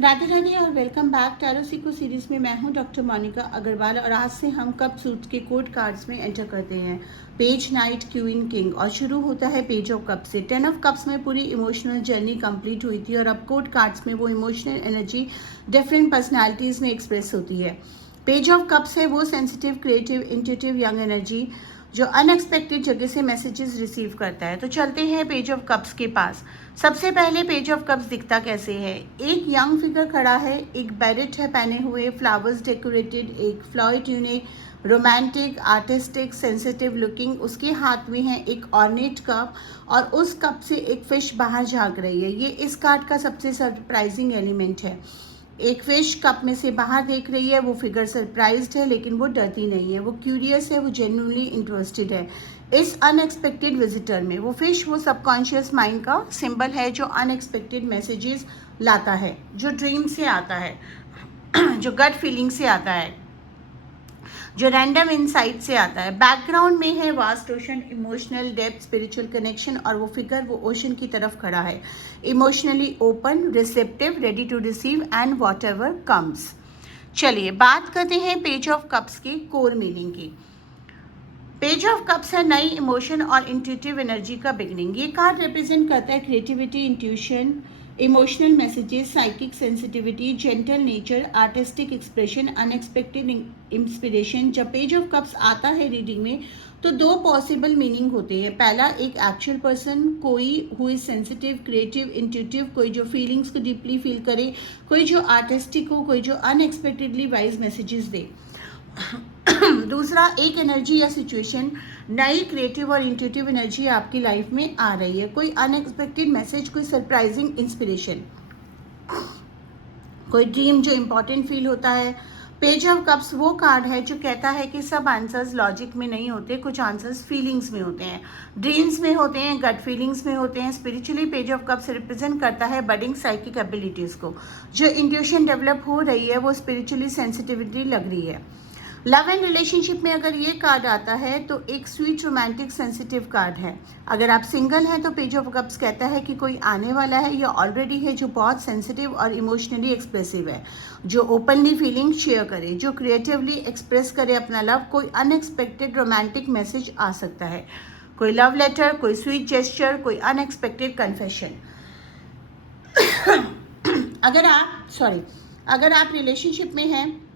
राधे राधे और welcome back tarot Seiko series में मैं हूं डॉक्टर मोनिका अग्रवाल और आज से हम कप सूट्स के कोड कार्ड्स में एंटर करते हैं। पेज नाइट क्वीन किंग और शुरू होता है पेज ऑफ कप से। 10 ऑफ कप्स में पूरी इमोशनल जर्नी कंप्लीट हुई थी और अब कोड कार्ड्स में वो इमोशनल एनर्जी डिफरेंट पर्सनैलिटीज़ में एक्सप्रेस होती है। पेज ऑफ कप्स है वो sensitive, creative, intuitive young energy जो अनएक्सपेक्टेड जगह से मैसेजेस रिसीव करता है। तो चलते हैं पेज ऑफ कप्स के पास। सबसे पहले पेज ऑफ कप्स दिखता कैसे है। एक यंग फिगर खड़ा है, एक बैरेट है पहने हुए, फ्लावर्स डेकोरेटेड, एक flowy tunic, romantic, artistic, sensitive looking. उसके हाथ में है एक ऑर्नेट कप और उस कप से एक फिश बाहर झांक रही है। ये इस कार्ड का सबसे सरप्राइजिंग एलिमेंट है। एक फिश कप में से बाहर देख रही है। वो फिगर सरप्राइज्ड है लेकिन वो डरती नहीं है, वो क्यूरियस है, वो जेन्युइनली इंटरेस्टेड है इस अनएक्सपेक्टेड विजिटर में। वो फिश वो सबकॉन्शियस माइंड का सिंबल है जो अनएक्सपेक्टेड मैसेजेस लाता है, जो ड्रीम से आता है जो गट फीलिंग से आता है, जो रैंडम इनसाइट से आता है। बैकग्राउंड में है vast ocean, emotional depth, spiritual connection और वो फिगर वो ओशन की तरफ खड़ा है, emotionally open, receptive, ready to receive and whatever comes. चलिए बात करते हैं पेज ऑफ कप्स की कोर मीनिंग की। पेज ऑफ कप्स है नई इमोशन और इंट्यूटिव एनर्जी का बिगनिंग। ये कार्ड रिप्रेजेंट करता है creativity, intuition, emotional messages, psychic sensitivity, gentle nature, artistic expression, unexpected inspiration. जब पेज ऑफ कप्स आता है रीडिंग में तो दो पॉसिबल मीनिंग होते हैं। पहला, एक एक्चुअल पर्सन, कोई who is sensitive, creative, intuitive, कोई जो फीलिंग्स को डीपली फील करे, कोई जो आर्टिस्टिक हो, कोई जो अनएक्सपेक्टेडली वाइज मैसेजेस दे। दूसरा, एक एनर्जी या सिचुएशन, नई क्रिएटिव और इंट्यूटिव एनर्जी आपकी लाइफ में आ रही है, कोई अनएक्सपेक्टेड मैसेज, कोई सरप्राइजिंग इंस्पिरेशन, कोई ड्रीम जो इंपॉर्टेंट फील होता है। पेज ऑफ कप्स वो कार्ड है जो कहता है कि सब आंसर्स लॉजिक में नहीं होते, कुछ आंसर्स फीलिंग्स में होते हैं, ड्रीम्स में होते हैं, गट फीलिंग्स में होते हैं। Spiritually page of cups represent करता है बडिंग साइकिक एबिलिटीज़ को, जो इंट्यूशन डेवलप हो रही है, वो स्पिरिचुअली सेंसिटिविटी लग रही है। लव एंड रिलेशनशिप में अगर ये कार्ड आता है तो एक स्वीट, रोमांटिक, सेंसिटिव कार्ड है। अगर आप सिंगल हैं तो पेज ऑफ कप्स कहता है कि कोई आने वाला है या ऑलरेडी है जो बहुत सेंसिटिव और इमोशनली एक्सप्रेसिव है, जो ओपनली फीलिंग शेयर करे, जो क्रिएटिवली एक्सप्रेस करे अपना लव। कोई अनएक्सपेक्टेड रोमांटिक मैसेज आ सकता है, कोई लव लेटर, कोई स्वीट जेस्चर, कोई अनएक्सपेक्टेड कन्फेशन। अगर आप रिलेशनशिप में हैं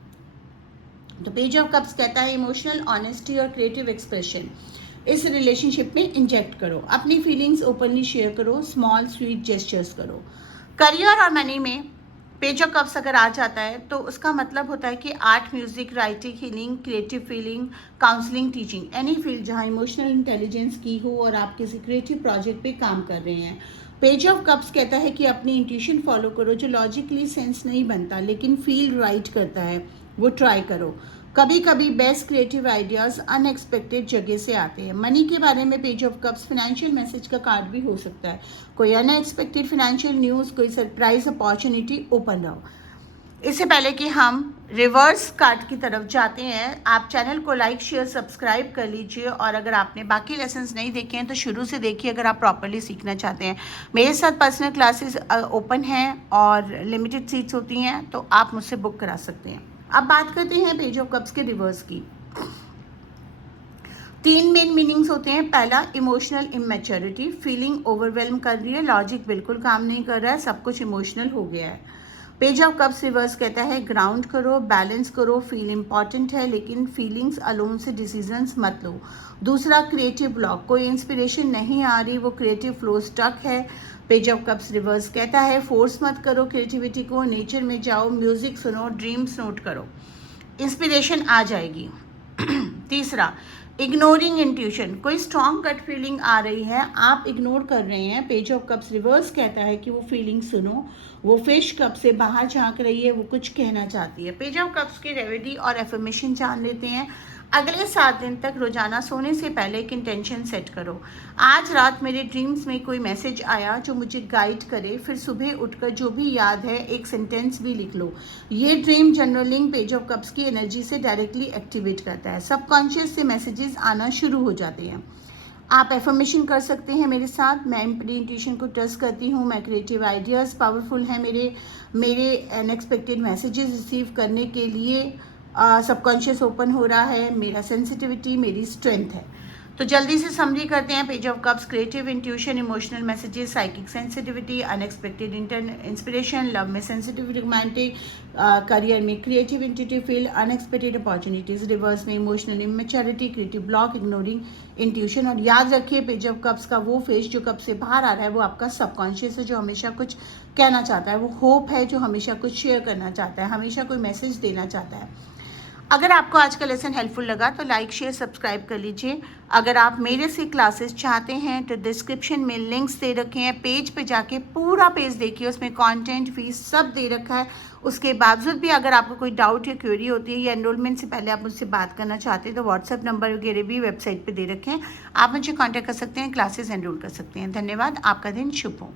तो पेज ऑफ कप्स कहता है इमोशनल ऑनेस्टी और क्रिएटिव एक्सप्रेशन इस रिलेशनशिप में इंजेक्ट करो, अपनी फीलिंग्स ओपनली शेयर करो, स्मॉल स्वीट जेस्चर्स करो। करियर और मनी में पेज ऑफ कप्स अगर आ जाता है तो उसका मतलब होता है कि art, music, writing, healing, creative feeling, counselling, teaching, any field जहाँ इमोशनल इंटेलिजेंस की हो और आप किसी क्रिएटिव प्रोजेक्ट पे काम कर रहे हैं। पेज ऑफ कप्स कहता है कि अपनी इंट्यूशन फॉलो करो, जो लॉजिकली सेंस नहीं बनता लेकिन फील राइट करता है, वो ट्राई करो। कभी कभी बेस्ट क्रिएटिव आइडियाज़ अनएक्सपेक्टेड जगह से आते हैं। मनी के बारे में page of cups financial message का कार्ड भी हो सकता है, कोई अनएक्सपेक्टेड फाइनेंशियल न्यूज़, कोई सरप्राइज अपॉर्चुनिटी, ओपन रहो। इससे पहले कि हम रिवर्स कार्ड की तरफ जाते हैं, आप चैनल को लाइक, शेयर, सब्सक्राइब कर लीजिए और अगर आपने बाकी लेसन्स नहीं देखे हैं तो शुरू से देखिए अगर आप प्रॉपरली सीखना चाहते हैं। मेरे साथ पर्सनल क्लासेस ओपन हैं और लिमिटेड सीट्स होती हैं, तो आप मुझसे बुक करा सकते हैं। अब बात करते हैं पेज ऑफ कप्स के रिवर्स की। 3 मेन मीनिंग्स होते हैं। पहला, इमोशनल इमेच्योरिटी, फीलिंग ओवरवेलम कर रही है, लॉजिक बिल्कुल काम नहीं कर रहा है, सब कुछ इमोशनल हो गया है। पेज ऑफ कप्स रिवर्स कहता है ग्राउंड करो, बैलेंस करो, फील इंपॉर्टेंट है लेकिन फीलिंग्स अलोन से डिसीजंस मत लो। दूसरा, क्रिएटिव ब्लॉक, कोई इंस्पिरेशन नहीं आ रही, वो क्रिएटिव फ्लो स्टक है। पेज ऑफ कप्स रिवर्स कहता है फोर्स मत करो क्रिएटिविटी को, नेचर में जाओ, म्यूजिक सुनो, ड्रीम्स नोट करो, इंस्पिरेशन आ जाएगी। तीसरा, इग्नोरिंग इंट्यूशन, कोई स्ट्रॉन्ग गट फीलिंग आ रही है, आप इग्नोर कर रहे हैं। पेज ऑफ कप्स रिवर्स कहता है कि वो फीलिंग सुनो, वो फिश कप से बाहर झांक रही है, वो कुछ कहना चाहती है। पेज ऑफ कप्स की रेमेडी और एफर्मेशन जान लेते हैं। अगले 7 दिन तक रोजाना सोने से पहले एक इंटेंशन सेट करो। आज रात मेरे ड्रीम्स में कोई मैसेज आया जो मुझे गाइड करे, फिर सुबह उठकर जो भी याद है एक सेंटेंस भी लिख लो। ये dream journaling page of cups की एनर्जी से डायरेक्टली एक्टिवेट करता है, सबकॉन्शियस से मैसेजेस आना शुरू हो जाते हैं। आप एफर्मेशन कर सकते हैं मेरे साथ। मैं अपनी इंट्यूशन को ट्रस्ट करती हूँ, मैं क्रिएटिव आइडियाज़ पावरफुल हैं मेरे अनएक्सपेक्टेड मैसेजेस रिसीव करने के लिए सबकॉन्शियस ओपन हो रहा है, मेरा सेंसिटिविटी मेरी स्ट्रेंथ है। तो जल्दी से समरी करते हैं। Page of cups, creative intuition, emotional messages, psychic sensitivity, unexpected inspiration, love में सेंसिटिव रोमांटिक, करियर में creative intuitive field, unexpected opportunities, reverse में emotional immaturity, creative block, ignoring intuition. और याद रखिए पेज ऑफ कप्स का वो फेज जो cup से बाहर आ रहा है वो आपका सबकॉन्शियस है, जो हमेशा कुछ कहना चाहता है, वो होप है जो हमेशा कुछ शेयर करना चाहता है, हमेशा कोई मैसेज देना चाहता है। अगर आपको आज का लेसन हेल्पफुल लगा तो लाइक शेयर सब्सक्राइब कर लीजिए। अगर आप मेरे से क्लासेस चाहते हैं तो डिस्क्रिप्शन में लिंक्स दे रखे हैं, पेज पे जाके पूरा पेज देखिए, उसमें कंटेंट फीस सब दे रखा है। उसके बावजूद भी अगर आपको कोई डाउट या क्वेरी होती है या एनरोलमेंट से पहले आप मुझसे बात करना चाहते हैं तो व्हाट्सएप नंबर वगैरह भी वेबसाइट पर दे रखे हैं, आप मुझे कॉन्टैक्ट कर सकते हैं, क्लासेस एनरोल कर सकते हैं। धन्यवाद, आपका दिन शुभ हो।